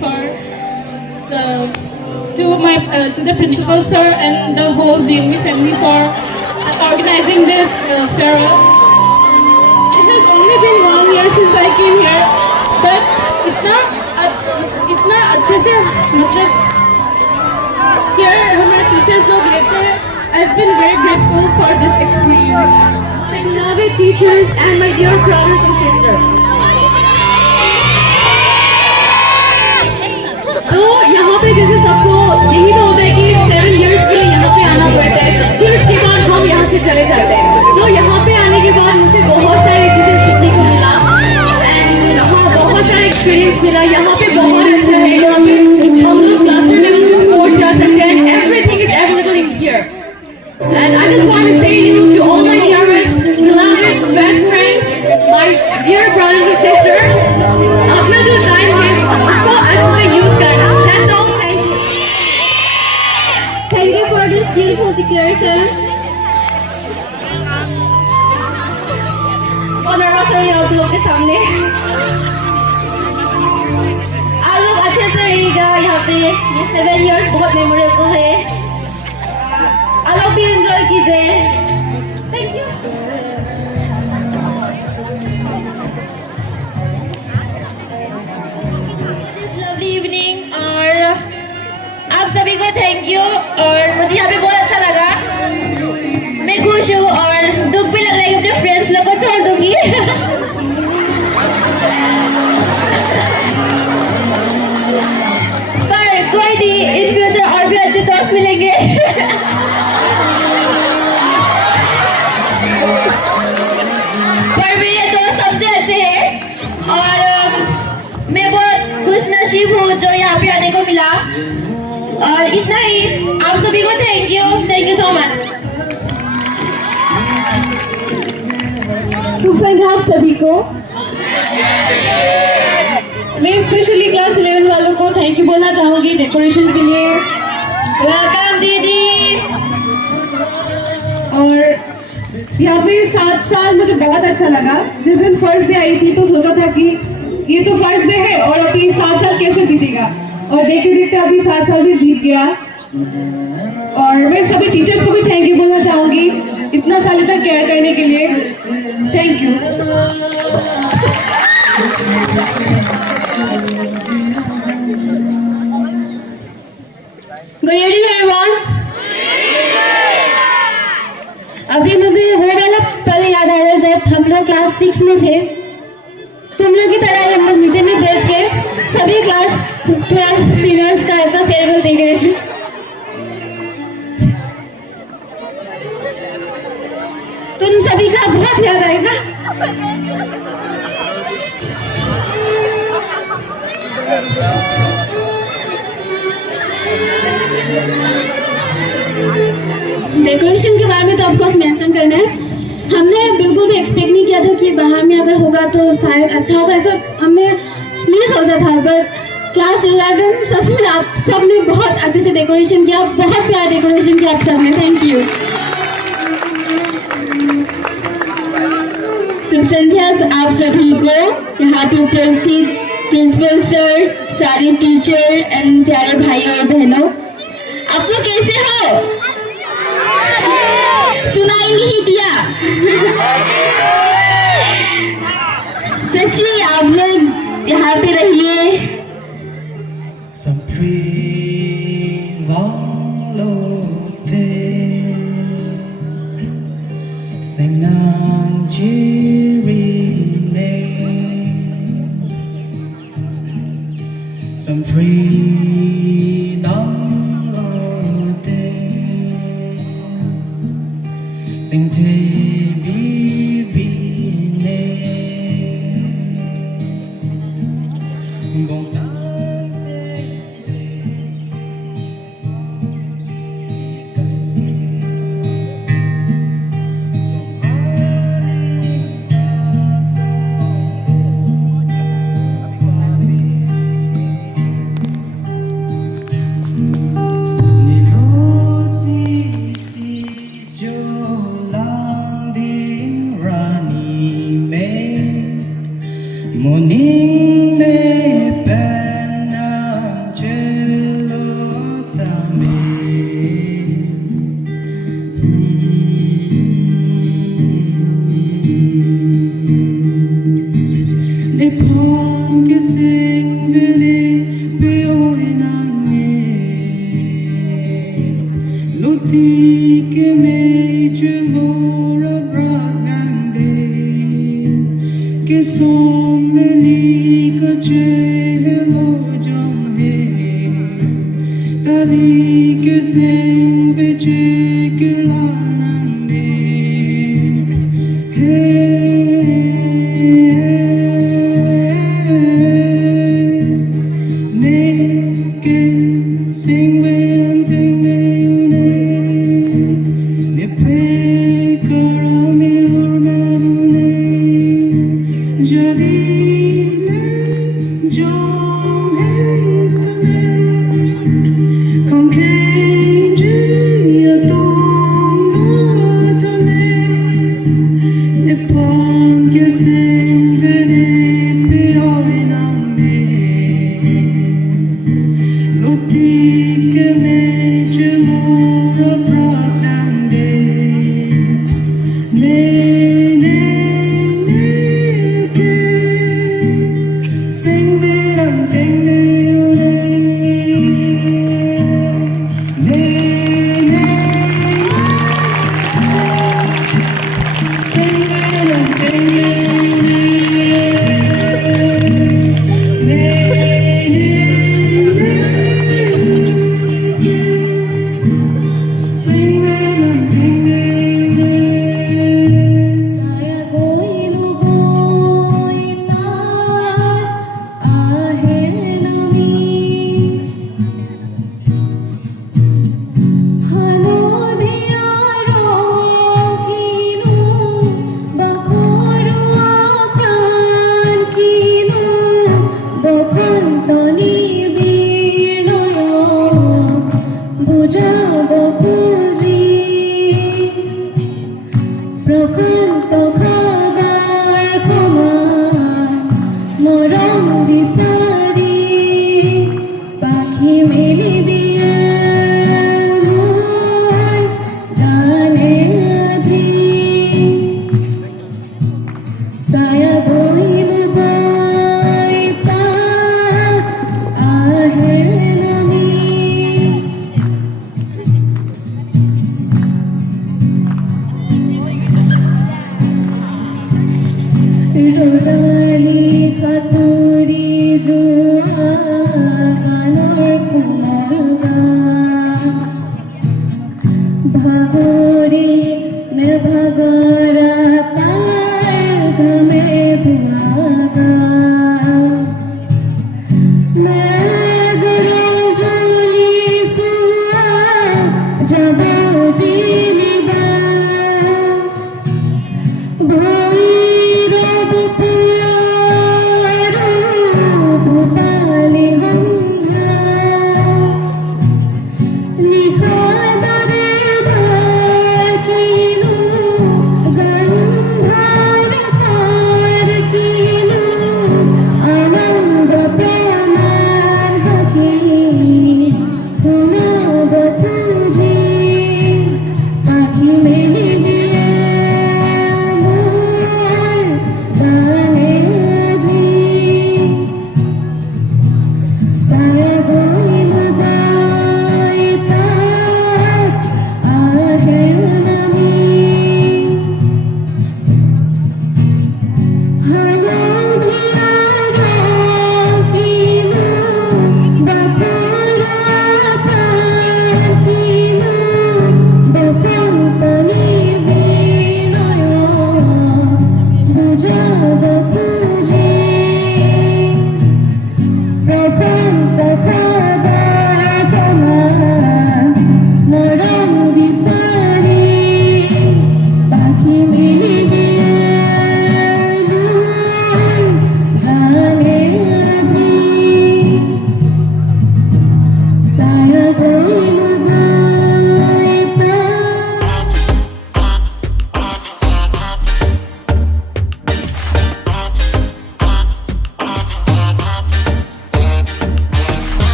for the to the principal sir and the whole GMB family for organizing this farewell. It has only been 1 year since I came here, but इतना अच्छे से मतलब here हमारे teachers लोग लेते हैं. I've been very grateful for this experience. My beloved teachers and my dear brothers and sisters. तो यहाँ पे जैसे सबको यही तो होता है कि 7 years के लिए यहाँ पे आना पड़ता है, फिर उसके बाद हम यहाँ से चले जाते हैं. तो यहाँ पे आने के बाद मुझे बहुत सारी चीजें सीखने को मिला एंड बहुत सारा एक्सपीरियंस मिला. यहाँ पे बहुत अच्छा है. यहाँ पे हम लोग क्लासरूम लेवल पे स्पोर्ट्स जा सकते हैं. Everything is available in here. And I just want to say, to all my dearest, beloved, best friends, my dear brothers and sisters, अपना जो time है उसको अच्छे से use करना. That's all. Thank you. Thank you for this beautiful declaration. और नर्वस हो रही हूँ आप लोगों के सामने. आप लोग अच्छे से रहिएगा यहाँ पे. ये 7 years बहुत मेमोरेबल है. I love you, enjoy कीजिए. Thank you. This lovely evening और आप सभी को थैंक यू. और मुझे यहाँ पे बहुत अच्छा लगा. मैं खुश हूँ और दुख भी लग रहा है कि अपने फ्रेंड्स लोग को छोड़ दूंगी. पर कोई नहीं, इन फ्यूचर और भी अच्छे दोस्त मिलेंगे. पर मेरे दोस्त सबसे अच्छे हैं और मैं बहुत खुश नसीब हूँ जो यहाँ पे आने को मिला. और इतना ही. आप सभी को थैंक यू सो मच. शुभ संध्या आप सभी को. मैं स्पेशली क्लास 11 वालों को थैंक यू बोलना चाहूंगी डेकोरेशन के लिए. वेलकम दीदी. और यहाँ पे 7 साल मुझे बहुत अच्छा लगा. जिस दिन फर्स्ट डे आई थी तो सोचा था कि ये तो फर्स्ट डे है और अभी 7 साल कैसे बीतेगा, और देखते देखते अभी 7 साल भी बीत गया. और मैं सभी टीचर्स को भी थैंक यू बोलना चाहूंगी इतना साल तक केयर करने के लिए. Thank you. Good evening everyone. अभी मुझे वो वाला पल याद आ रहा है जब हम लोग क्लास 6 में थे. तुम लोग की तरह ही हम लोग नीचे में बैठ के सभी क्लास 12 सीनियर्स का ऐसा फेयरवेल देख रहे थे. तुम सभी का बहुत याद आएगा. डेकोरेशन के बारे में तो ऑफकोर्स मेंशन करना है. हमने बिल्कुल भी एक्सपेक्ट नहीं किया था कि बाहर में अगर होगा तो शायद अच्छा होगा, ऐसा हमने नहीं सोचा था. बट क्लास 11 सच में आप सब ने बहुत अच्छे से डेकोरेशन किया. बहुत प्यारा डेकोरेशन किया आप सब ने. Thank you. शुभ संध्या आप सभी को. यहाँ पे उपस्थित प्रिंसिपल सर, सारे टीचर एंड प्यारे भाई और बहनों, आप लोग कैसे हो? सुनाई नहीं दिया. सच्ची आप लोग यहाँ पे रहिए. Sing te bi ne gong que me gelora bragande que som li ka che hello jam he tali ke sing ve che ke la nande sing when thing ne pe karami lurmane jadi ne jom hai tame kon kenji atum na tame ne pon ke sing vene pe oi na me que me gelora bragande ne que sing viram ting ne sing viram ting ne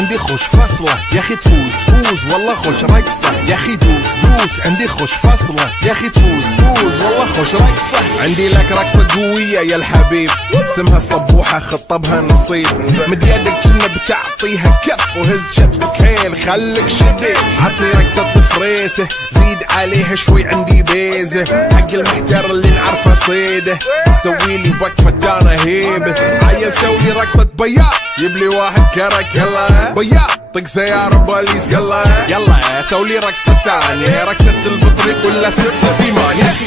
عندي خوش فصلة يا اخي تفوز والله خوش رقصة يا اخي دوس عندي خوش فصلة يا اخي تفوز والله خوش رقصة عندي لك رقصة قوية يا الحبيب اسمها الصبوحة خطبها نصيب مد يدك كنا بتعطيها كف وهز شتفك هيل خليك شديد عطني رقصة فريسة زيد عليها شوي عندي بيزة حق المحتر اللي نعرفه صيده سويلي وقفة انا هيبة عيل سوي رقصة بياض جيبلي واحد كرك يلا بياض طق سيارة بوليس يلا سولي رقصة ثانية رقصة البطريق ولا ستة ثمان يا اخي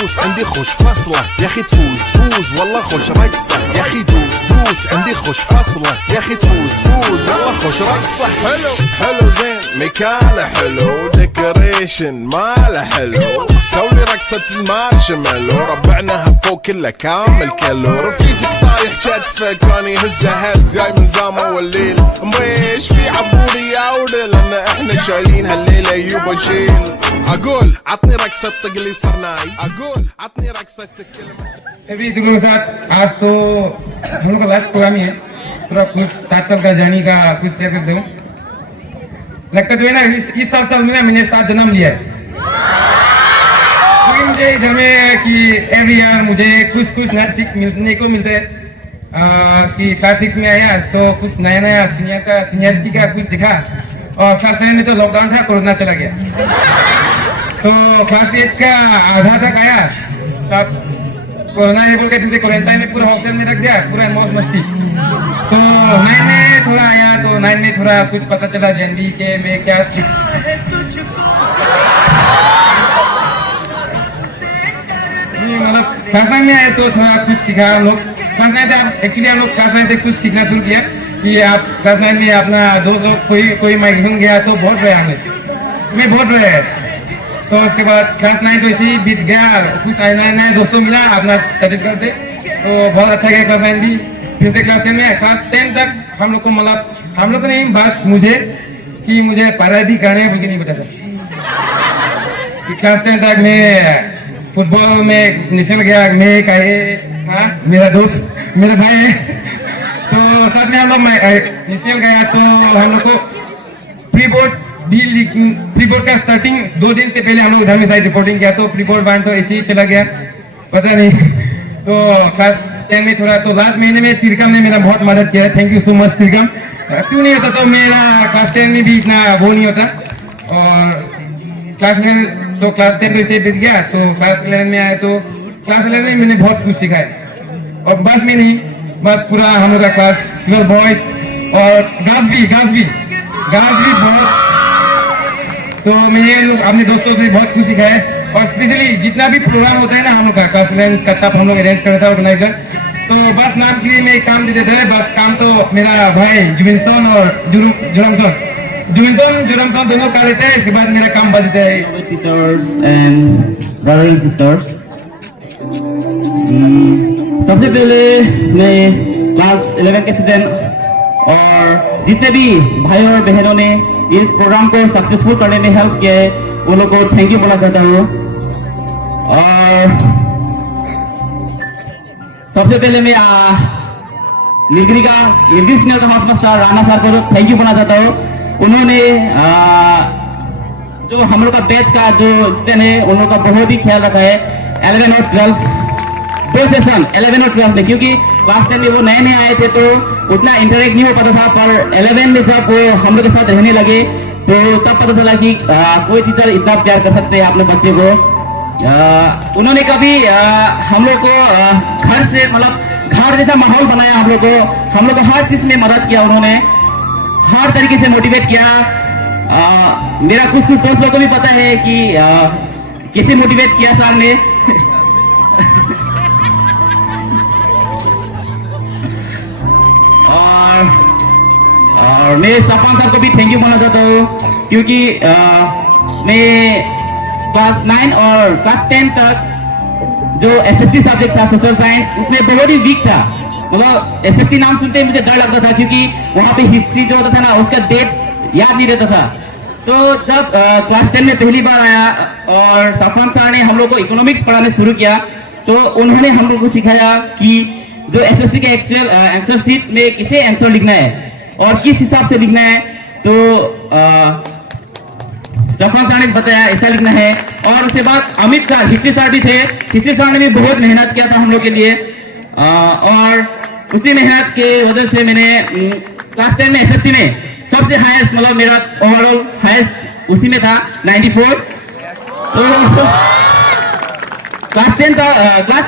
دوس عندي خوش فصلة يا اخي تفوز والله خوش رقصة يا اخي دوس عندي خوش فصلة يا اخي تفوز والله خوش رقصة حلو زين مكانه حلو ديكوريشن ماله حلو سولي رقصة المارشميلو ربعناها فوق كله كامل كيلو رفيجك طايح كتفك راني هز جاي من زامة والليل مش في عبوري يا ودل لان احنا شايلين هالليلة يوبا شيل اقول عطني رقصة تقلي صرناي اقول عطني رقصة الكلمة अभी तुम लोगों के साथ आज तो हम लोग का लास्ट प्रोग्राम ही है थोड़ा कुछ 7 साल का जर्नी का कुछ शेयर कर दूं लगता तो है ना इस 7 साल में ना मैंने 7 जन्म लिया है क्योंकि मुझे इधर में कि एवरी ईयर मुझे कुछ नया सीख मिलने को मिलता है कि क्लास 6 में आया तो कुछ नया सीनियरिटी का कुछ दिखा और क्लास 7 में तो लॉकडाउन था कोरोना चला गया तो क्लास 8 का आधा तक आया तब कोरोना ने बोल के फिर क्वारंटाइन में पूरा हॉस्टल में रख दिया पूरा मौज मस्ती तो 9 में थोड़ा आया तो 9 में थोड़ा कुछ पता चला जैनबी के में क्या मतलब क्लास 9 में आए तो थोड़ा कुछ सीखा हम लोग क्लास 9 से एक्चुअली हम लोग क्लास 9 से कुछ सीखना शुरू किया कि आप क्लास 9 में अपना दोस्त लोग कोई माइग्रेशन गया तो बहुत रहे हमें बहुत रहे तो उसके बाद क्लास 9 तो इसी बीत गया कुछ नए दोस्तों मिला अपना स्टडीज करते तो बहुत अच्छा गया क्लास 9 भी फिर से क्लास 10 में क्लास 10 तक हम लोग को मतलब हम लोग को नहीं बस मुझे पढ़ाई भी करने बोल के नहीं पता था क्लास 10 तक मैं फुटबॉल में नेशनल गया मैं कहे हाँ मेरा दोस्त मेरा भाई है तो साथ में हम लोग नेशनल गया तो हम लोग को प्री बोर्ड का स्टार्टिंग 2 दिन से पहले हम लोग इधर में साइड रिपोर्टिंग किया तो प्री बोर्ड 1 तो ऐसे ही चला गया पता नहीं तो क्लास 10 में थोड़ा तो लास्ट महीने में तिरकम ने मेरा बहुत मदद किया थैंक यू सो मच तिरकम क्यों नहीं होता तो मेरा क्लास 10 में भी इतना वो नहीं होता और क्लास 10 तो क्लास 10 तो इसे बीत गया तो क्लास 11 में आया तो क्लास 11 में मैंने बहुत कुछ सीखा है और बस में नहीं बस पूरा हम लोग का क्लास 12 बॉयज और गर्ल्स भी बहुत तो मैंने अपने दोस्तों से बहुत कुछ सीखा है और स्पेशली जितना भी प्रोग्राम होता है ना हम लोग का क्लास 11 का तब हम लोग अरेंज करता था ऑर्गेनाइजर तो बस नाम के लिए मैं काम दे देता है बस काम तो मेरा भाई जुबिनसन और जुरमसन दोनों कर लेते हैं इसके बाद मेरा काम बच जाता है teachers and brothers and sisters सबसे पहले मैं क्लास 11 के स्टूडेंट और जितने भी भाई और बहनों ने इस प्रोग्राम को सक्सेसफुल करने में हेल्प किया है उन लोगों को थैंक यू बोलना चाहता हूँ और सबसे पहले मैं नीलगिरी सीनियर का मास्टर राणा सर को थैंक यू बोलना चाहता हूँ उन्होंने जो हम लोग का बैच का जो स्टूडेंट है उन लोगों का बहुत ही ख्याल रखा है 11 और 12 दो सेशन 11 और 12 में क्योंकि क्लास 10 में वो नए आए थे तो उतना इंटरेक्ट नहीं हो पाता था पर 11 में जब वो हम लोग के साथ रहने लगे तो तब पता चला कि कोई टीचर इतना प्यार कर सकते हैं अपने बच्चे को उन्होंने कभी हम लोग को घर से मतलब घर जैसा माहौल बनाया हम लोग को हर चीज में मदद किया उन्होंने हर तरीके से मोटिवेट किया मेरा कुछ दोस्त लोगों को भी पता है कि कैसे मोटिवेट किया सर ने और मैं सफान सर को भी थैंक यू बोलना चाहता हूँ क्योंकि मैं क्लास 9 और क्लास 10 तक जो एसएसटी सब्जेक्ट था सोशल साइंस उसमें बहुत ही वीक था मतलब एसएसटी नाम सुनते ही मुझे डर लगता था क्योंकि वहाँ पे हिस्ट्री जो होता था ना उसका डेट्स याद नहीं रहता था तो जब क्लास 10 में पहली बार आया और सफान सर ने हम लोग को इकोनॉमिक्स पढ़ाने शुरू किया तो उन्होंने हम लोग को सिखाया कि जो एसएसटी के एक्चुअल आंसर शीट में किसे आंसर लिखना है और किस हिसाब से लिखना है तो सफान सर ने बताया ऐसा लिखना है और उसके बाद अमित सर हिस्ट्री सर भी थे हिस्ट्री सर ने भी बहुत मेहनत किया था हम लोग के लिए और उसी मेहनत के वजह से मैंने क्लास 10 में एसएसटी में सबसे हाईएस्ट मतलब मेरा ओवरऑल हाईएस्ट उसी में था 94 तो क्लास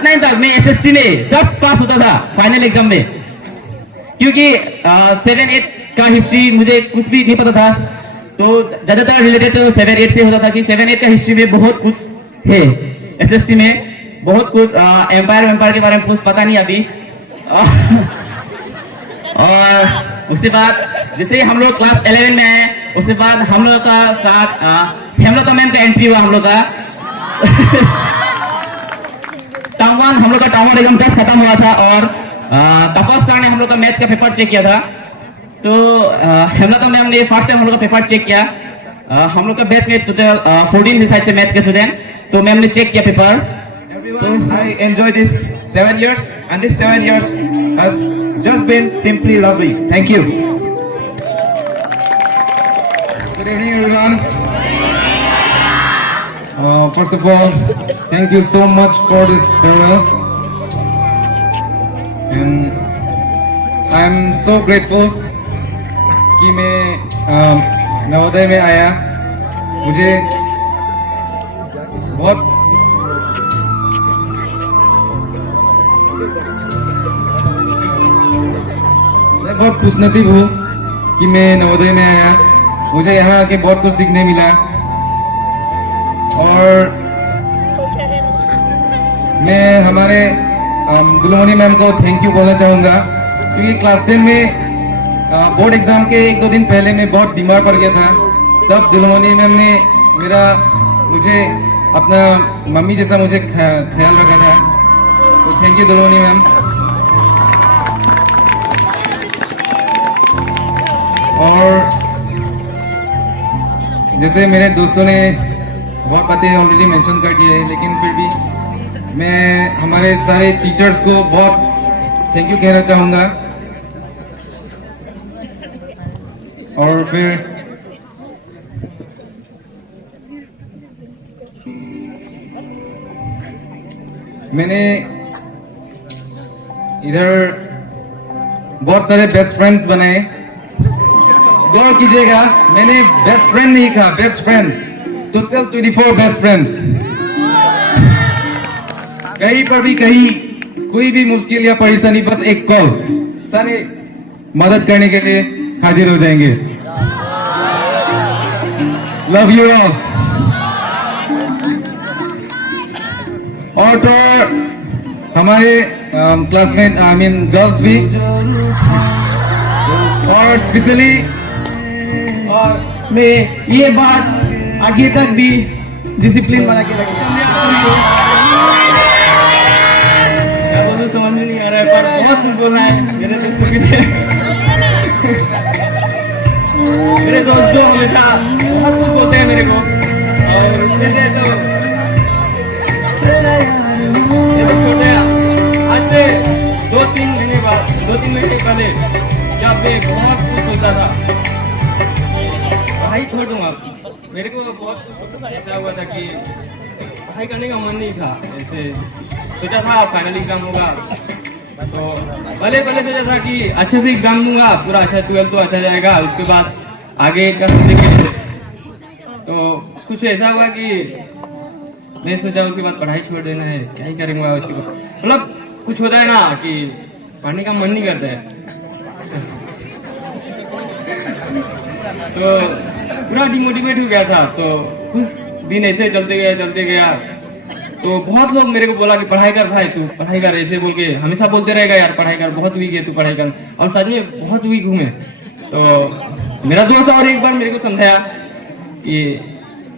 9 तक मैं एसएसटी में जस्ट पास होता था फाइनल एग्जाम में क्योंकि 7-8 का हिस्ट्री मुझे कुछ भी नहीं पता था तो ज्यादातर रिलेटेड तो 7-8 से होता था कि 7-8 का हिस्ट्री में बहुत कुछ है एसएसटी में बहुत कुछ एम्पायर के बारे में कुछ पता नहीं अभी और उसके बाद जैसे हम लोग क्लास 11 में आए उसके बाद हम लोग का साथ हेमलता मैम का एंट्री हुआ हम लोग का हम लोग का टाउन एग्जाम जस्ट खत्म हुआ था और तपस सर ने हम लोग का मैथ्स का पेपर चेक किया था। तो हेमलता मैम ने फर्स्ट टाइम हम लोग का पेपर चेक किया। हम लोग का बैच में टोटल 14 थे शायद से मैथ्स के स्टूडेंट, तो मैम ने चेक किया paper. I enjoy this 7 years, and this 7 years has just been simply lovely. Thank you. Good evening, everyone. First of all, thank you so much for this farewell, and I'm so grateful कि मैं नवोदय में आया। मुझे बहुत मैं बहुत खुशनसीब हूँ कि मैं नवोदय में आया। मुझे यहाँ आके बहुत कुछ सीखने मिला, और मैं हमारे दुलमणि मैम को थैंक यू बोलना चाहूँगा, क्योंकि क्लास 10 में बोर्ड एग्जाम के 1-2 दिन पहले मैं बहुत बीमार पड़ गया था। तब दुलमणि मैम ने मुझे अपना मम्मी जैसा मुझे ख्याल रखा था। तो थैंक यू दुलमणि मैम। और जैसे मेरे दोस्तों ने बहुत बातें ऑलरेडी मेंशन कर दी है, लेकिन फिर भी मैं हमारे सारे टीचर्स को बहुत थैंक यू कहना चाहूँगा। और फिर मैंने इधर बहुत सारे बेस्ट फ्रेंड्स बनाए। गौर कीजिएगा, मैंने बेस्ट फ्रेंड नहीं कहा, best friends, total 24 best friends. कहीं पर भी कहीं कोई भी मुश्किल या परेशानी, बस एक कॉल, सारे मदद करने के लिए हाजिर हो जाएंगे। Love you all. और तो हमारे क्लासमेट गर्ल्स भी, और स्पेशली और मैं ये बात आगे तक भी डिसिप्लिन बना के रखूंगा। क्या बोलूं समझ में नहीं आ रहा है, पर बहुत कुछ बोलना है मेरे दोस्तों के लिए। मेरे दोस्त जो हमेशा बहुत कुछ बोलते हैं मेरे को, और जैसे तो छोटे आज से 2-3 महीने पहले जब मैं बहुत कुछ सोचा था पढ़ाई छोड़ दूंगा, मेरे को बहुत कुछ ऐसा हुआ था कि पढ़ाई करने का मन नहीं था। ऐसे सोचा था फाइनल एग्जाम होगा, तो पहले सोचा था कि अच्छे से एग्जाम दूंगा, पूरा अच्छा 12 तो अच्छा जाएगा, उसके बाद आगे का सोचेंगे। तो कुछ ऐसा हुआ कि मैं सोचा उसके बाद पढ़ाई छोड़ देना है, क्या ही करेंगे उसके बाद, मतलब कुछ होता है ना कि पढ़ने का मन नहीं करता है। तो पूरा डिमोटिवेट हो गया था। तो कुछ दिन ऐसे चलते गया, तो बहुत लोग मेरे को बोला कि पढ़ाई कर भाई, तू पढ़ाई कर, ऐसे बोल के हमेशा बोलते रहेगा यार पढ़ाई कर, बहुत वीक है तू, पढ़ाई कर। और सच में बहुत वीक हूँ मैं। तो मेरा दोस्त और एक बार मेरे को समझाया कि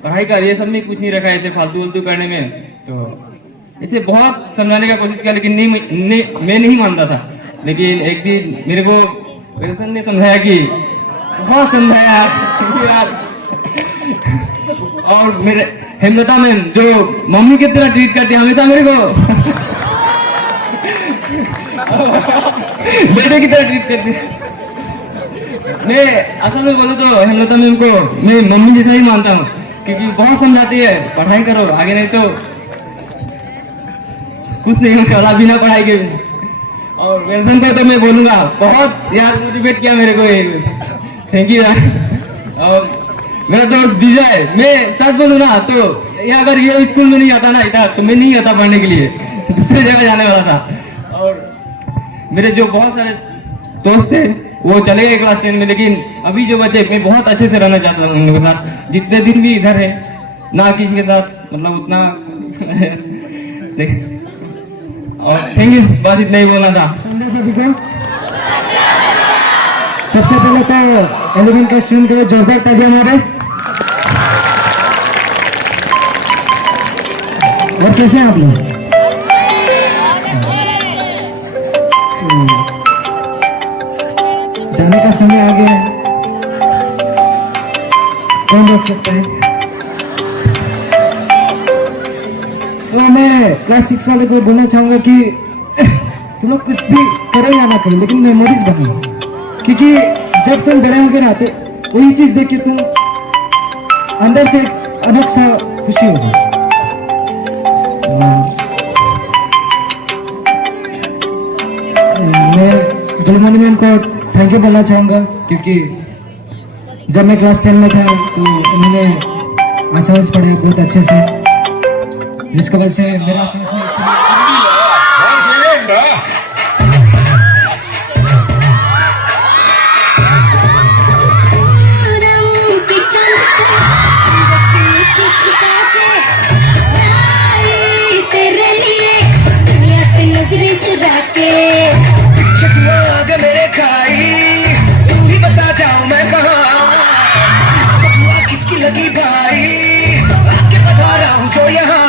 पढ़ाई कर, ये सब में कुछ नहीं रखा है ऐसे फालतू करने में। तो ऐसे बहुत समझाने का कोशिश किया, लेकिन मैं नहीं मानता था। लेकिन एक दिन मेरे को पेंशन ने समझाया कि बहुत समझाया यार। और मेरे हेमलता मैम जो मम्मी की तरह ट्रीट करती है हमेशा मेरे को, बेटे की तरह ट्रीट करती है। मैं असल में बोलूँ तो हेमलता मैम को मैं मम्मी जैसा ही मानता हूँ, क्योंकि बहुत समझाती है पढ़ाई करो आगे, नहीं तो कुछ नहीं होगा बिना पढ़ाई के। और वेलसन को तो मैं बोलूँगा बहुत यार मोटिवेट किया मेरे को, थैंक यू यार। और मेरा दोस्त विजय, मैं सच बोलूँ ना तो ये अगर ये स्कूल में नहीं आता ना इधर, तो मैं नहीं आता पढ़ने के लिए, दूसरे जगह जाने वाला था। और मेरे जो बहुत सारे दोस्त थे वो चले गए क्लास 10 में, लेकिन अभी जो बचे मैं बहुत अच्छे से रहना चाहता हूँ उन लोगों के साथ। जितने दिन भी इधर है ना किसी के साथ, मतलब उतना और थैंक यू, बस इतना ही बोलना था। सबसे पहले तो 11 का स्टूडेंट के लिए जोरदार तालियां मारे। और कैसे हैं आप लोग? जाने का समय आ गया है, कौन रोक सकता है? तो मैं क्लास 6 वाले को बोलना चाहूंगा कि तुम लोग कुछ भी करो या ना करो, लेकिन मेमोरीज बनाओ, क्योंकि जब तुम बड़े होगे ना तो वही चीज देख के तुम अंदर से अलग सा खुशी होगी। मैं गुलमनी मैम को थैंक यू बोलना चाहूँगा, क्योंकि जब मैं क्लास 10 में था तो उन्होंने आसामिस पढ़ाया बहुत अच्छे से, जिसकी वजह से मेरा आसामिस में मेरे खाई तू ही बता जाऊं मैं कहाँ, किसकी लगी भाई आके बता रहा हूँ जो यहाँ।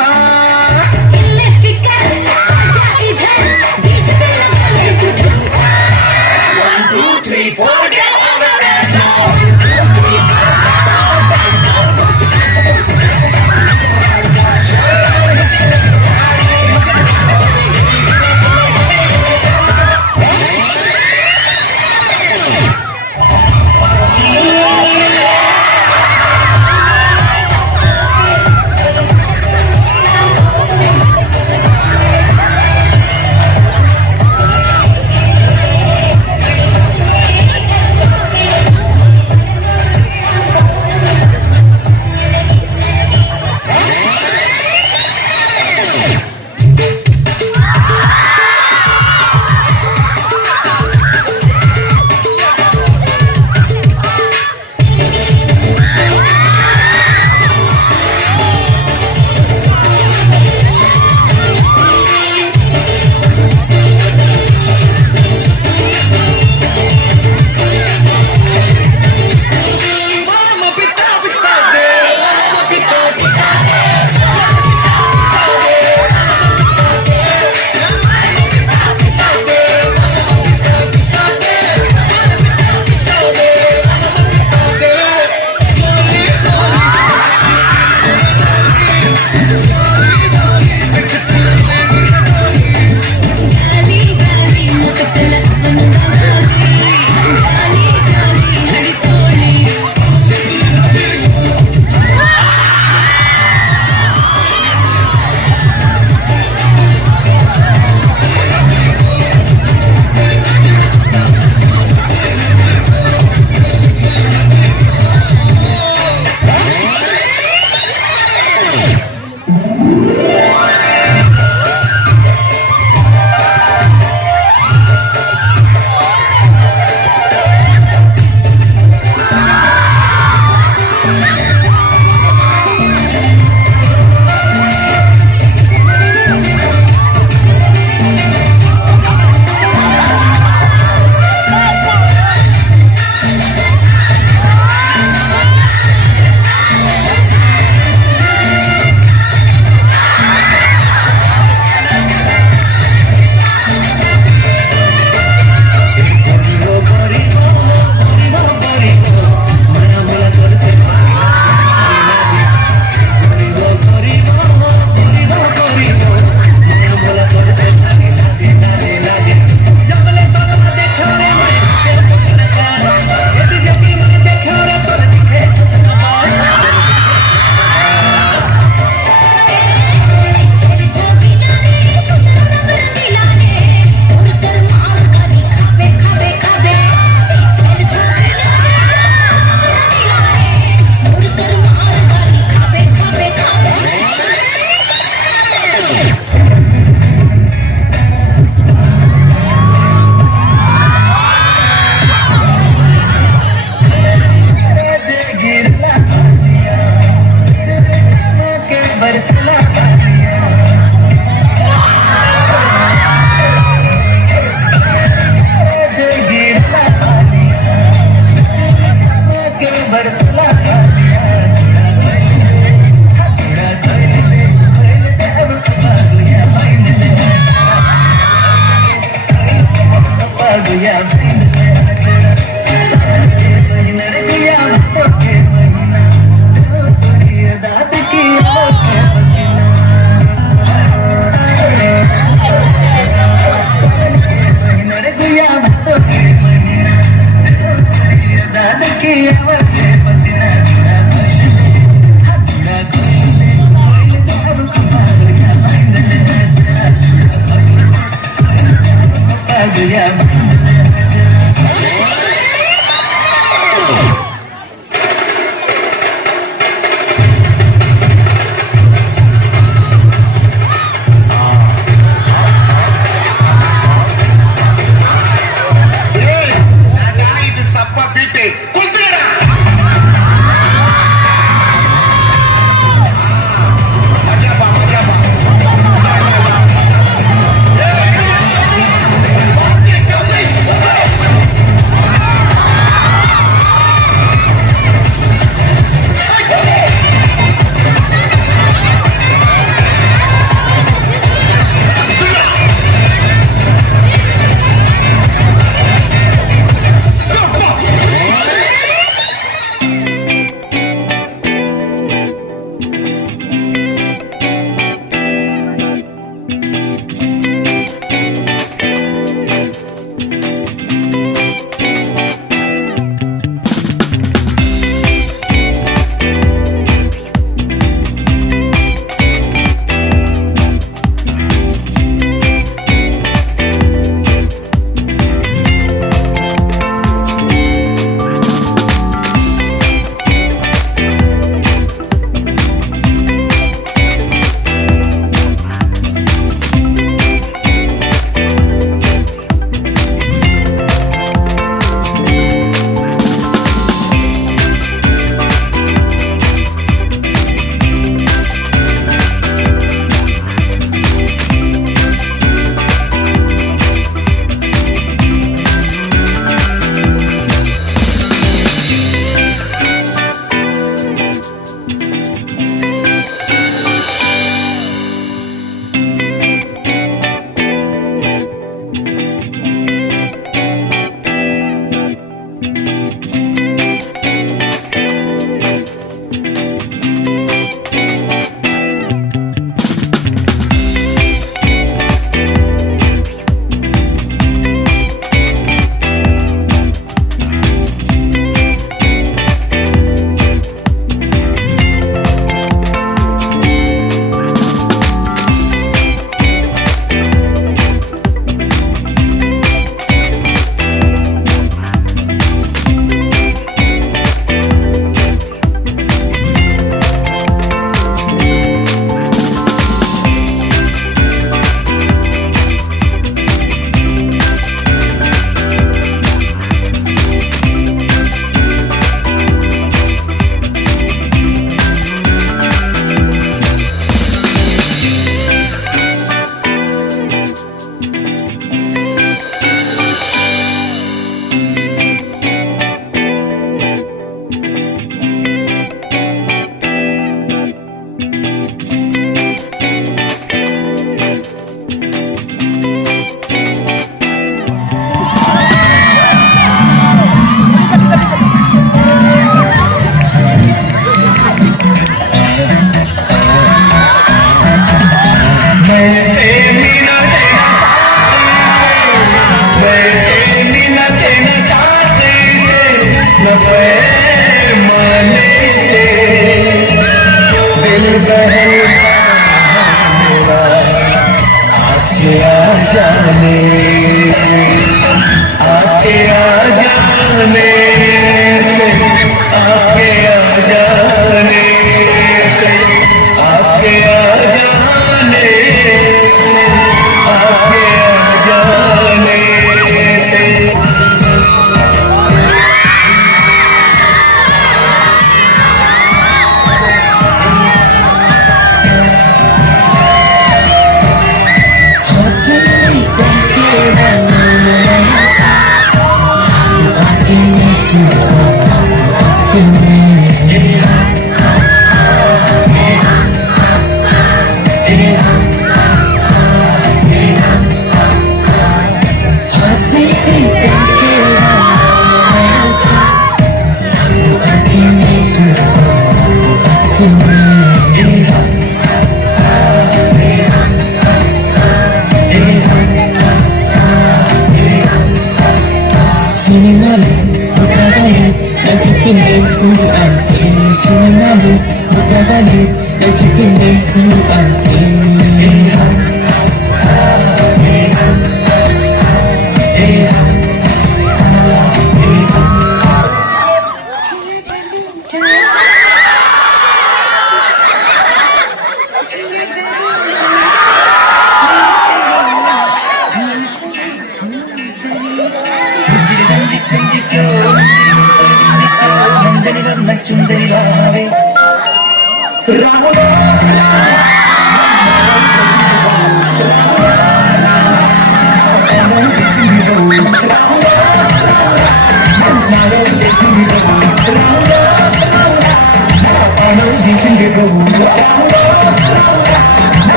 సినిమాలు ఒక కథలు నేను చెప్పిందే నువ్వు అంటే సినిమాలు ఒక కథలు నేను చెప్పిందే నువ్వు అంటే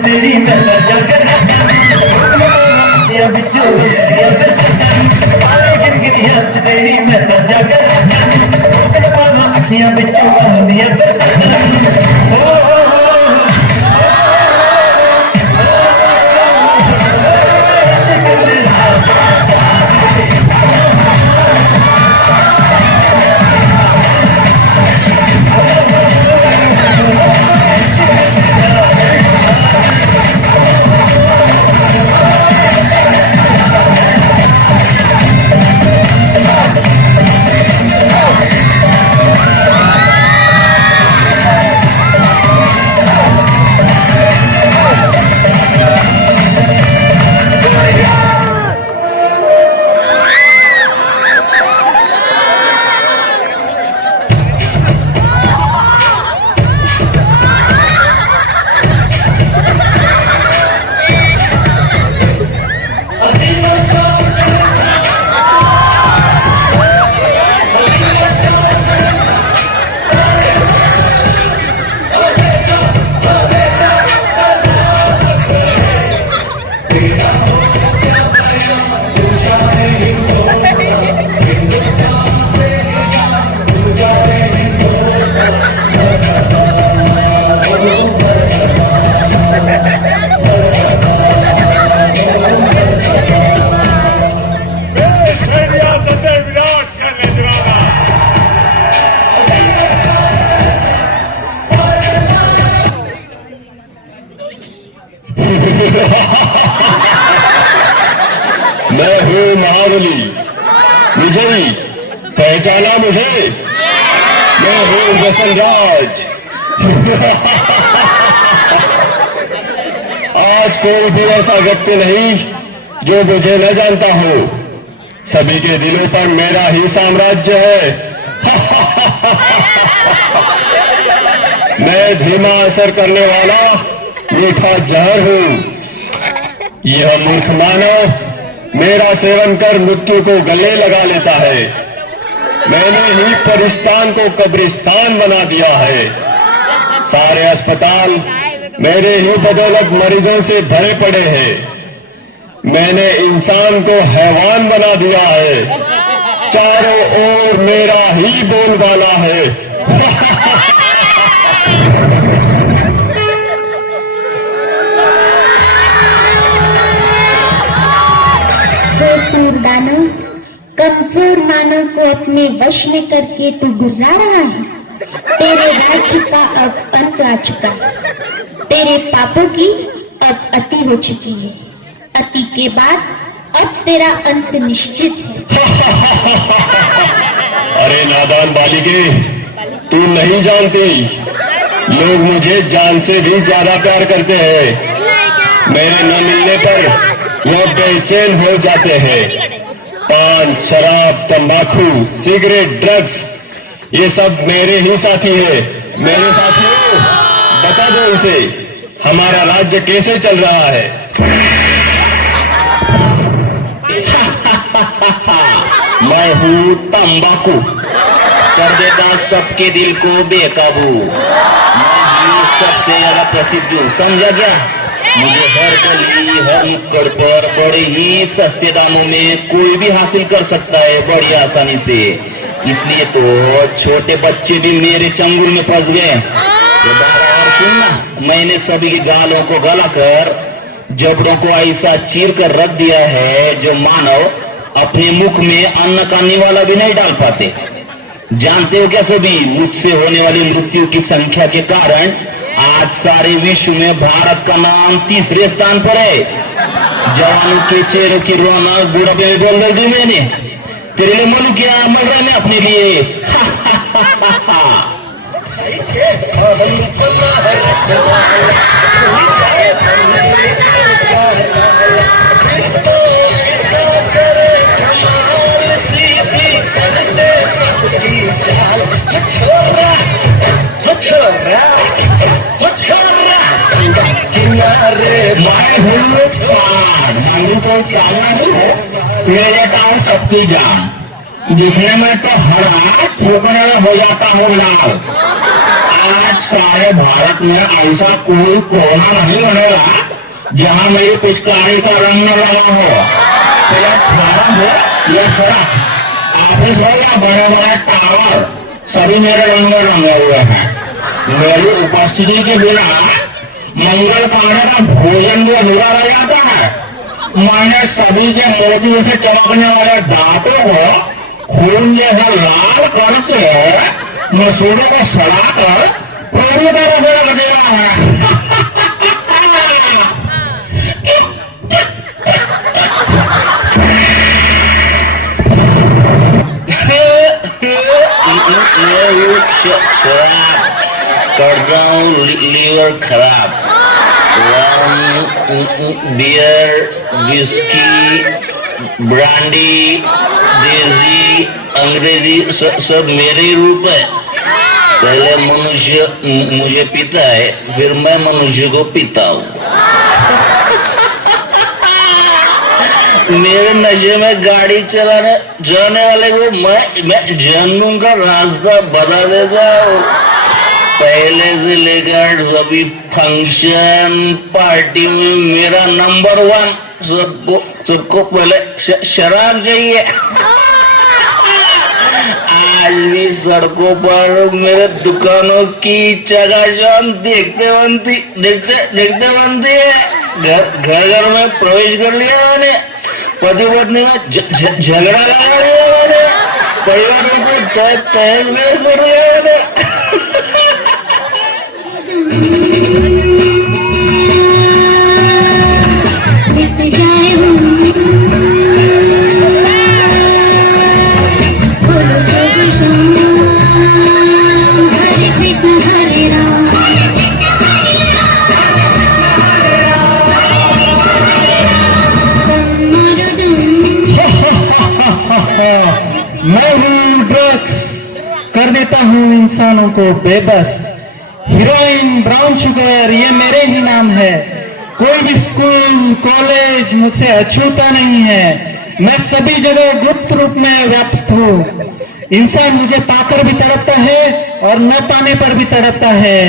तेरी मेरा जगत या बिच्चू या गिरिया तेरी मेरा जगत अखियां बिच्चू दिया मैं हूँ महाबली, विजयी, पहचाना मुझे? मैं हूँ वसंतराज। आज कोई भी ऐसा व्यक्ति नहीं जो मुझे न जानता हो। सभी के दिलों पर मेरा ही साम्राज्य है। मैं धीमा असर करने वाला मीठा जहर हूँ। यह मूर्ख मानव मेरा सेवन कर मृत्यु को गले लगा लेता है। मैंने ही परिस्तान को कब्रिस्तान बना दिया है। सारे अस्पताल मेरे ही बदौलत मरीजों से भरे पड़े हैं। मैंने इंसान को हैवान बना दिया है। चारों ओर मेरा ही बोलबाला है। दानव, कमजोर मानव को अपने वश में करके तू गुर्रा रहा है। तेरे राज्य का अब अंत आ चुका है। तेरे पापों की अब अति हो चुकी है। अति के बाद अब तेरा अंत निश्चित है। अरे नादान बालिके, तू नहीं जानती, लोग मुझे जान से भी ज्यादा प्यार करते हैं। मेरे न मिलने पर वो बेचैन हो जाते हैं। पान, शराब, तंबाकू, सिगरेट, ड्रग्स, ये सब मेरे ही साथी है। मेरे साथियों, बता दो इसे, हमारा राज्य कैसे चल रहा है? मैं हूँ तंबाकू, कर देता सबके दिल को बेकाबू। मैं सबसे ज्यादा प्रसिद्ध हूँ, समझा क्या? मुझे हर गली, हर नुक्कड़ पर बड़े ही सस्ते दामों में कोई भी हासिल कर सकता है, बड़ी आसानी से। इसलिए तो छोटे बच्चे भी मेरे चंगुल में फंस गए। और सुनना, मैंने सभी के गालों को गलाकर, जबड़ों को ऐसा चीर कर रख दिया है जो मानव अपने मुख में अन्न का निवाला भी नहीं डाल पाते। जानते हो क्या सभी, मुझसे होने वाली मृत्यु की संख्या के कारण आज सारे विश्व में भारत का नाम तीसरे स्थान पर है। जवानों के चेहरों की रौनक बुढ़ापे में बोल दी मैंने। तेरे लिए मनु क्या, मर रहा मैं अपने लिए। मेरे टाउन सबकी जान, दिखने में तो हरा ठोकने में हो जाता हूँ लाल। आज सारे भारत में ऐसा कोई कोना नहीं बनेगा जहाँ मेरी पिचकारी का रंग न लगा हो। या फार्म हो या सड़क, ऑफिस हो या बड़े बड़े टावर, सभी मेरे रंग में रंगे हुए हैं। मेरी उपस्थिति के बिना मंगल पाने का भोजन भी अधूरा रह जाता है। मैंने सभी के मोतियों से चमकने वाले दांतों को खून जैसा लाल करके मसूरों को सड़ाकर पूरी तरह से रख दिया है। कर रहा हूँ लीवर खराब। बियर, विस्की, ब्रांडी, देसी, अंग्रेजी सब मेरे ही रूप है। पहले मनुष्य मुझे पीता है, फिर मैं मनुष्य को पीता हूँ। मेरे नशे में गाड़ी चलाने वाले को मैं जन्म का रास्ता बता देता हूँ। पहले से लेकर सभी फंक्शन पार्टी में मेरा नंबर 1। सबको पहले शराब चाहिए। आज भी सड़कों पर मेरे दुकानों की चकाचौंध देखते बनती है। घर में प्रवेश कर लिया मैंने, पति पत्नी में झगड़ा लगा लिया मैंने, परिवार को तहस कर लिया मैंने। मैं हूँ ड्रग्स, कर देता हूँ इंसानों को बेबस। हीरोइन, ब्राउन शुगर, ये मेरे ही नाम है। कोई भी स्कूल कॉलेज मुझसे अछूता नहीं है। मैं सभी जगह गुप्त रूप में व्याप्त हूँ। इंसान मुझे पाकर भी तड़पता है और न पाने पर भी तड़पता है।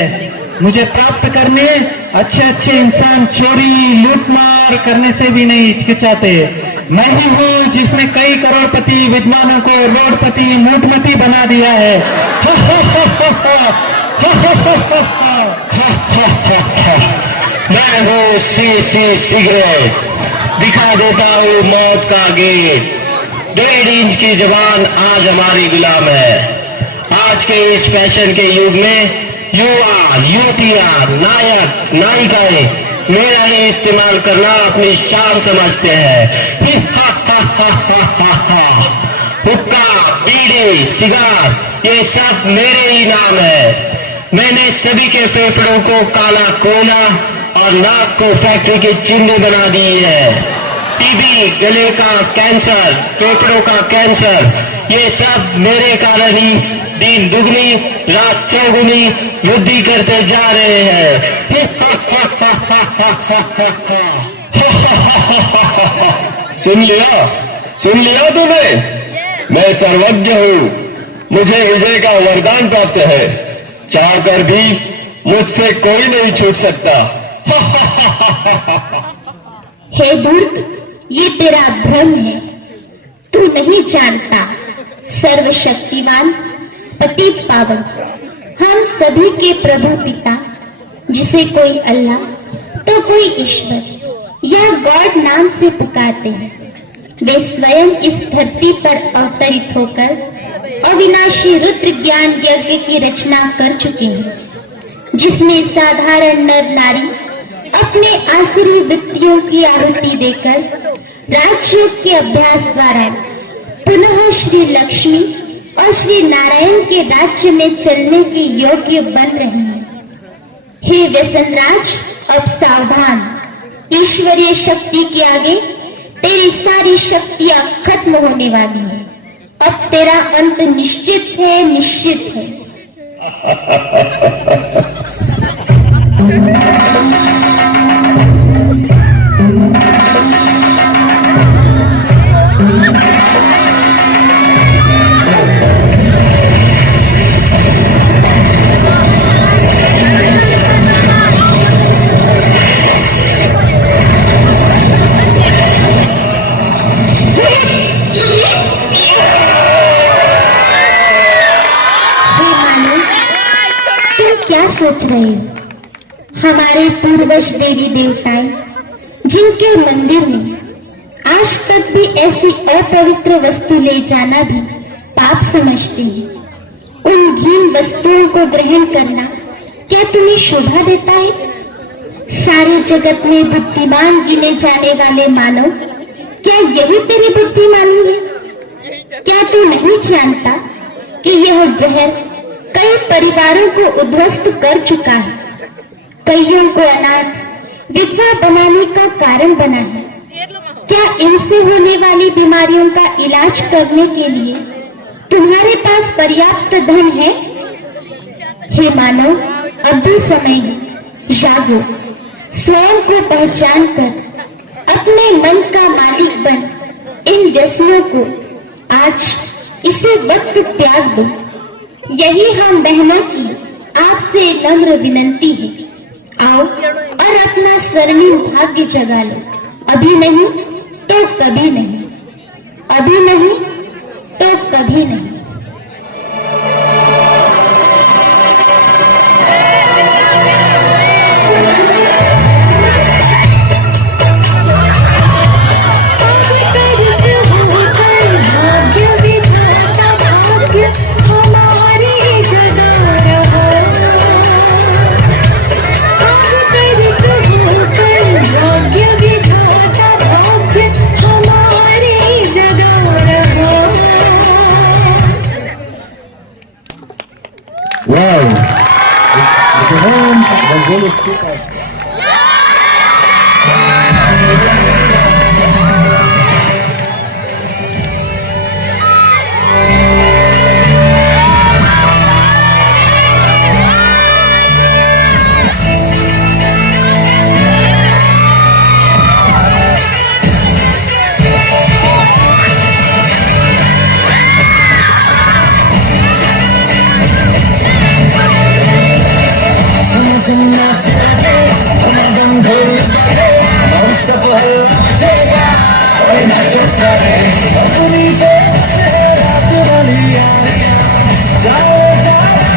मुझे प्राप्त करने अच्छे अच्छे इंसान चोरी लूटमार करने से भी नहीं हिचकिचाते। मैं ही हूँ जिसने कई करोड़पति विद्वानों को रोडपति मूठमती बना दिया है। मैं हूँ सी सिगरेट, दिखा देता हूँ मौत का गेट। 1.5 इंच की जबान आज हमारी गुलाम है। आज के इस फैशन के युग में युवा युवतियां नायक नायिकाएं मेरा ही इस्तेमाल करना अपनी शान समझते हैं। हुक्का, बीड़ी, सिगार ये सब मेरे ही नाम है। मैंने सभी के फेफड़ों को काला कोयला और नाक को फैक्ट्री की चिंदी बना दी है। टीबी, गले का कैंसर, फेफड़ों का कैंसर ये सब मेरे कारण ही दिन दुगनी रात चौगुनी वृद्धि करते जा रहे हैं। सुन लिया तुम्हें? मैं सर्वज्ञ हूँ, मुझे विजय का वरदान प्राप्त है। चाहकर भी मुझसे कोई नहीं छूट सकता। हे धूर्त, ये तेरा भ्रम है। तू नहीं जानता सर्वशक्तिमान पतित पावन हम सभी के प्रभु पिता, जिसे कोई अल्लाह तो कोई ईश्वर या गॉड नाम से पुकारते हैं। वे स्वयं इस धरती पर अवतरित होकर अविनाशी रुद्र ज्ञान यज्ञ की रचना कर चुके हैं, जिसमें साधारण नर नारी अपने आसुरी वृत्तियों की आहुति देकर राजयोग के अभ्यास द्वारा पुनः श्री लक्ष्मी और श्री नारायण के राज्य में चलने के योग्य बन रहे हैं। हे व्यसनराज, अब सावधान। ईश्वरीय शक्ति के आगे तेरी सारी शक्तियां खत्म होने वाली हैं। अब तेरा अंत निश्चित है, निश्चित है। सोच रहे हो? हमारे पूर्वज देवी देवताएं जिनके मंदिर में आज तक भी ऐसी अपवित्र वस्तु ले जाना भी पाप समझते हैं, उन घिन वस्तुओं को ग्रहण करना क्या तुम्हें शोभा देता है? सारे जगत में बुद्धिमान गिने जाने वाले मानव, क्या यही तेरी बुद्धिमानी है? क्या तू नहीं जानता कि यह जहर कई परिवारों को उद्ध्वस्त कर चुका है, कईयों को अनाथ विधवा बनाने का कारण बना है? क्या इनसे होने वाली बीमारियों का इलाज करने के लिए तुम्हारे पास पर्याप्त धन है? हे मानव, अब भी समय है, जागो, स्वयं को पहचान कर अपने मन का मालिक बन इन व्यसनों को आज इसे वक्त त्याग दो। यही हम बहनों की आपसे नम्र विनंती है। आओ और अपना स्वर्णिम भाग्य जगा लो। अभी नहीं तो कभी नहीं, अभी नहीं तो कभी नहीं। Wow, the performance was really super. नाचो सारे अपनी बेबस से रात वाली यारियां जाओ सारा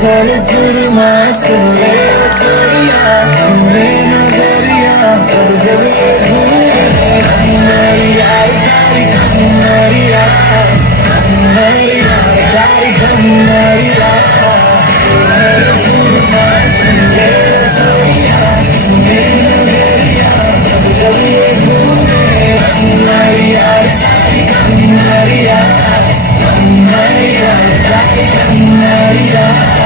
थल गुरमा सुने चोरिया हमरे नजरिया जब जब ये घूमे हमारी यार तारी हमारी यार हमारी यार तारी हमारी यार थल गुरमा सुने चोरिया हमरे नजरिया जब जब ये घूमे हमारी यार तारी हमारी यार हमारी यार तारी हमारी यार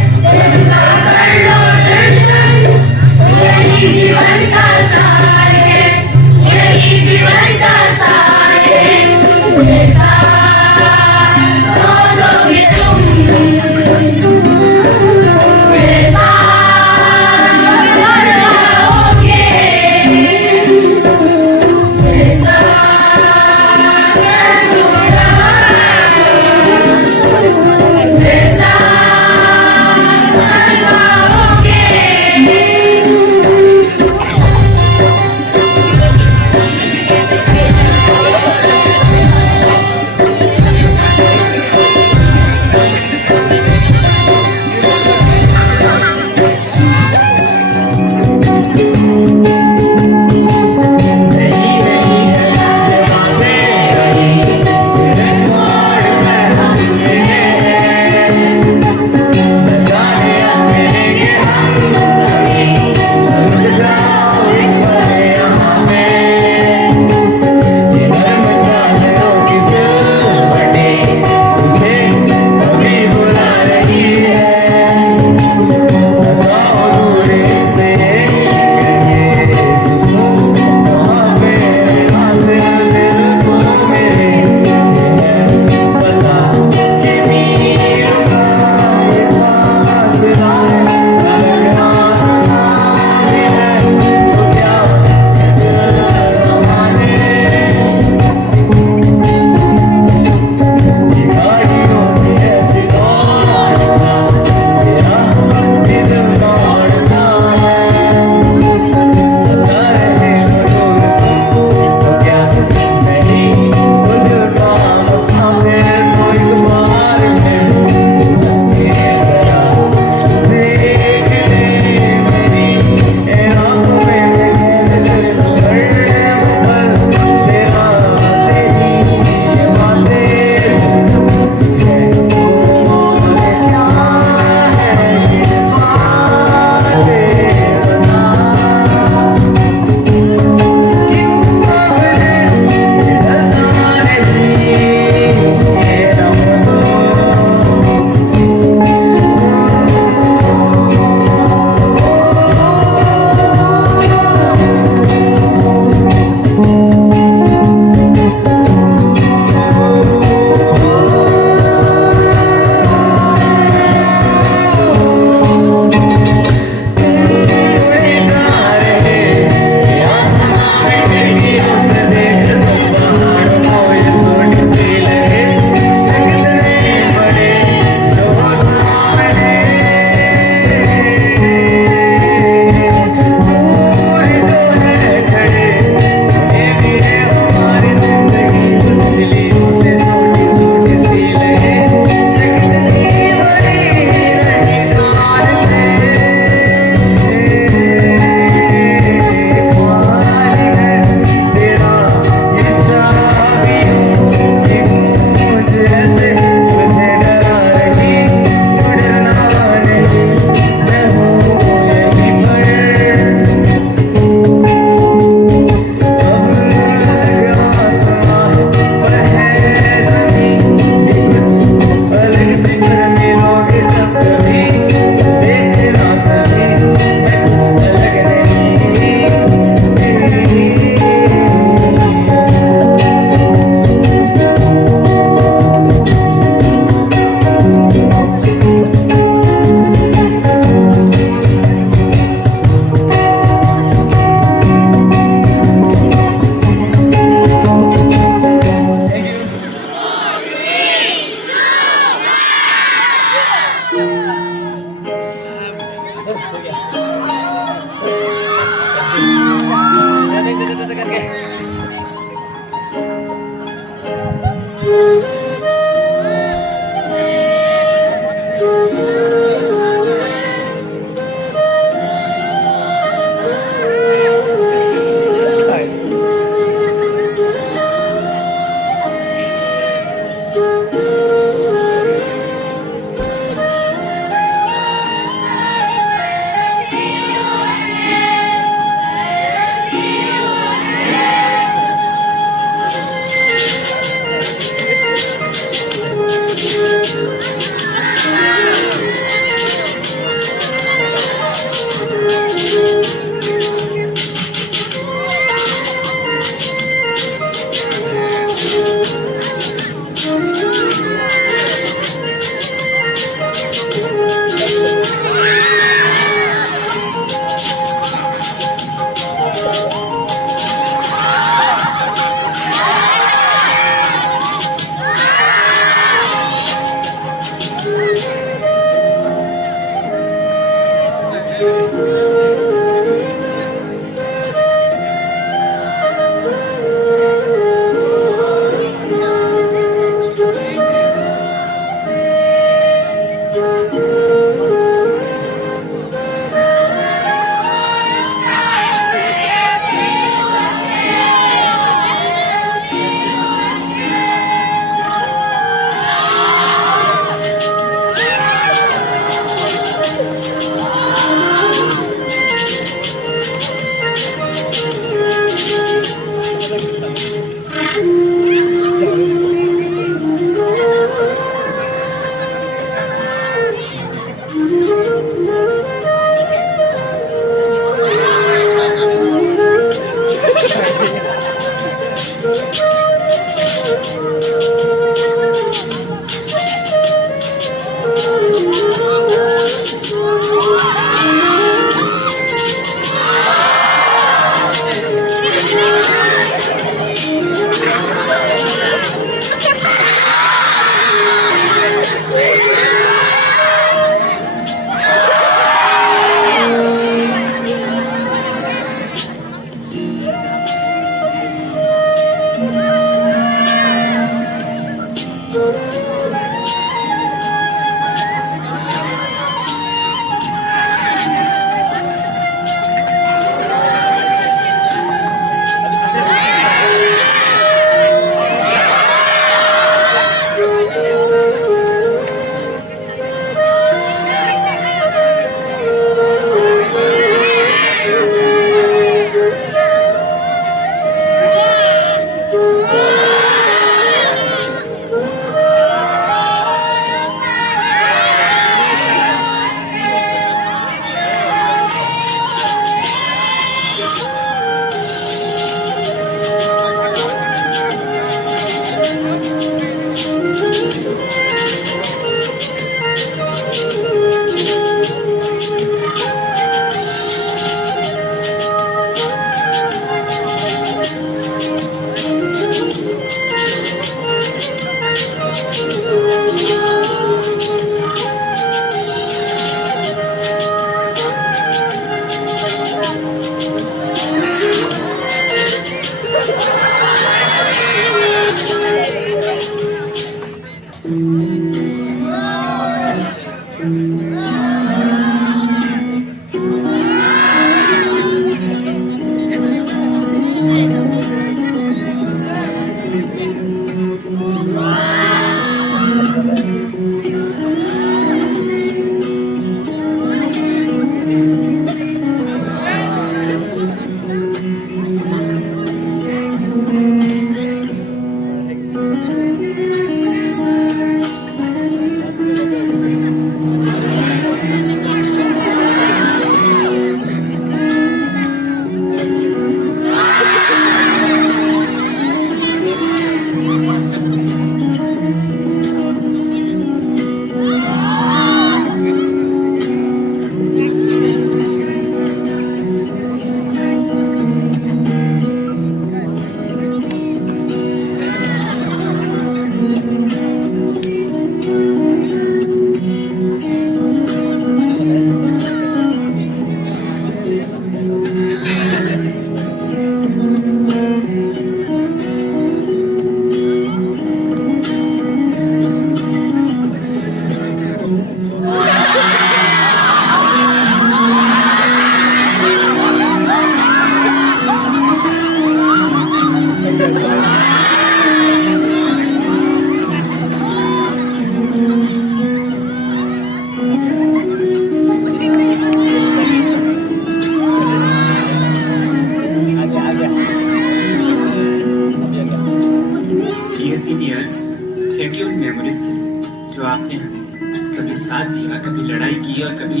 आपने हमें दी, कभी साथ दिया, कभी लड़ाई की और कभी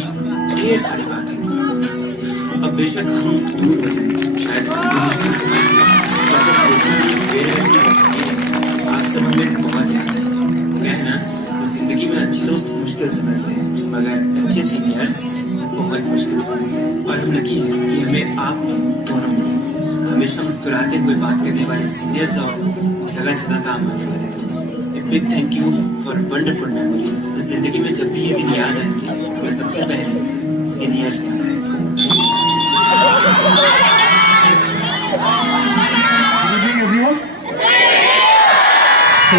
ढेर सारी बातें की। अब बेशक हम दूर हो जाएंगे, शायद कभी मुश्किल से पाएंगे, और जब देखेंगे मेरे रंग की तस्वीरें, आप सब हमें बहुत याद आएंगे। क्या है ना, जिंदगी में अच्छे दोस्त मुश्किल से मिलते हैं, मगर अच्छे सीनियर्स बहुत मुश्किल से मिलते हैं। और हम लकी है कि हमें आप में दोनों मिले, हमेशा मुस्कुराते हुए बात करने वाले सीनियर्स और जगह जगह काम आने वाले दोस्त। Big thank you for wonderful memories. जिंदगी में जब भी ये दिन याद आएंगे, हमें सबसे पहले सीनियर्स याद आएंगे। Good evening, everyone. So,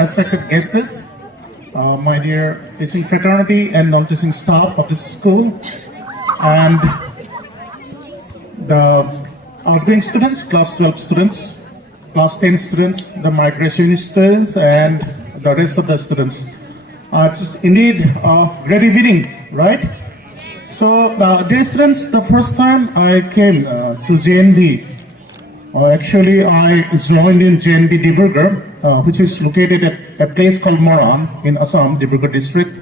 respected guests, my dear teaching fraternity and non-teaching staff of this school, and the outgoing students, class 12 students, class 10 students, the migration students, and the rest of the students. It's indeed a great evening, right? So, dear students, the first time I came to JNV, Actually, I joined in JNB Dibrugarh, which is located at a place called Moran in Assam, Dibrugarh district.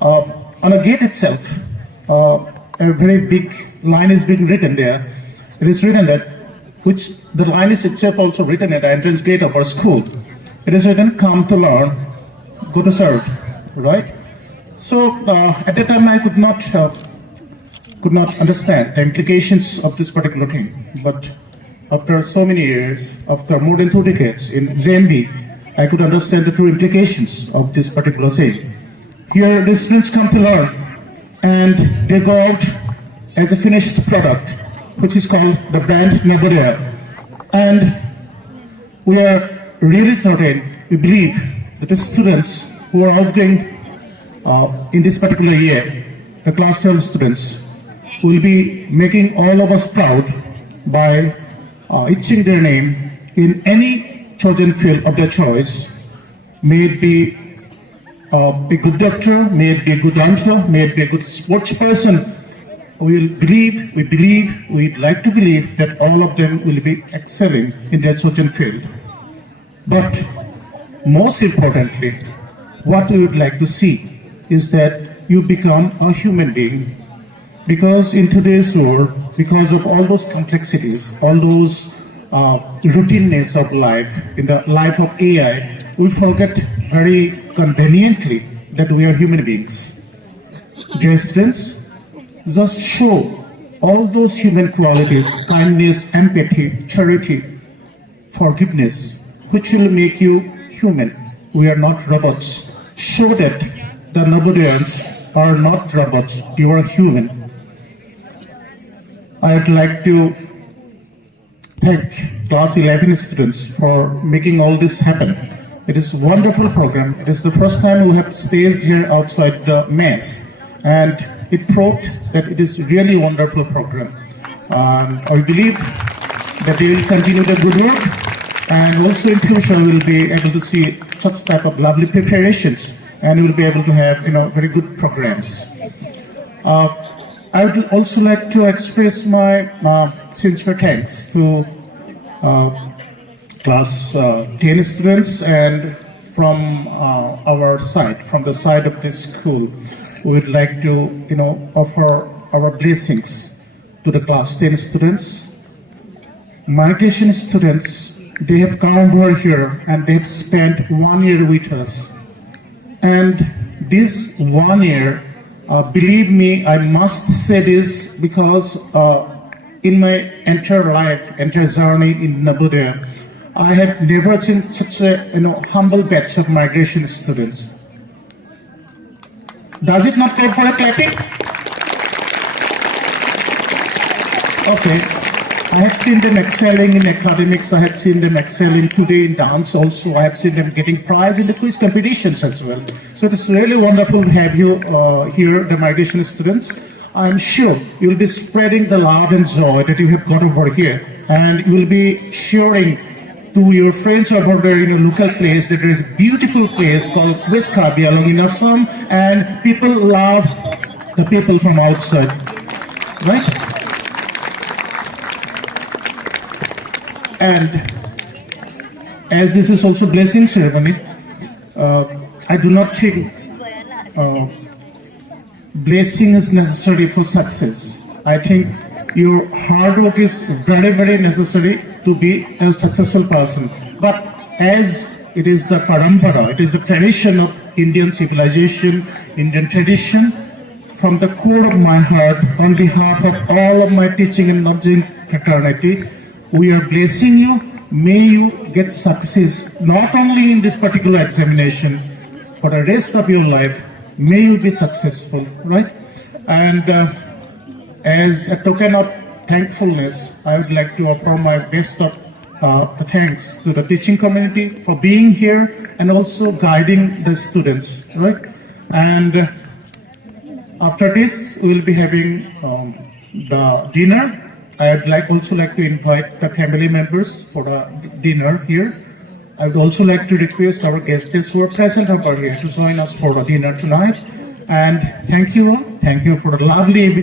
On a gate itself, a very big line is being written there. It is written that, which the line is itself also written at the entrance gate of our school. It is written, "Come to learn, go to serve," right? So at that time I could not understand the implications of this particular thing. But after so many years, after more than 2 decades in JNB, I could understand the true implications of this particular saying. Here the students come to learn and they go out as a finished product, which is called the brand Navodaya. And we are really certain, we believe that the students who are outgoing in this particular year, the class 12 students, will be making all of us proud by etching their name in any chosen field of their choice. May it be a good doctor, may it be a good dancer, may it be a good sports person. We'd like to believe that all of them will be excelling in their chosen field. But most importantly, what we would like to see is that you become a human being. Because in today's world, because of all those complexities, all those routineness of life, in the life of AI, we forget very conveniently that we are human beings. Dear students, just show all those human qualities, kindness, empathy, charity, forgiveness, which will make you human. We are not robots. Show that the Navodayans are not robots, you are human. I would like to thank class 11 students for making all this happen. It is a wonderful program. It is the first time we have staged here outside the mess, and it proved that it is really a wonderful program. I believe that they will continue the good work, and also in future we will be able to see such type of lovely preparations, and we will be able to have very good programs. I would also like to express my sincere thanks to class 10 students, and from our side, from the side of this school, we would like to offer our blessings to the class 10 students. Migration students, they have come over here and they have spent 1 year with us. And this 1 year, believe me, I must say this because in my entire life, entire journey in Navodaya, I have never seen such a humble batch of migration students. Does it not call for a clapping? Okay. I have seen them excelling in academics. I have seen them excelling today in dance also. I have seen them getting prize in the quiz competitions as well. So it is really wonderful to have you here, the migration students. I'm sure you'll be spreading the love and joy that you have got over here. And you will be sharing to your friends over there in a local place that there is a beautiful place called West Karbi Anglong in Assam, and people love the people from outside, right? And as this is also blessing ceremony, I do not think blessing is necessary for success. I think your hard work is very, very necessary to be a successful person. But as it is the parampara, it is the tradition of Indian civilization, Indian tradition, from the core of my heart, on behalf of all of my teaching and nurturing fraternity, we are blessing you. May you get success not only in this particular examination, for the rest of your life. May you be successful, right? And as a token of thankfulness, I would like to offer my best of the thanks to the teaching community for being here and also guiding the students, right? And after this, we will be having the dinner. I would also like to invite the family members for the dinner here. I would also like to request our guests who are present over here to join us for the dinner tonight. And thank you all. Thank you for the lovely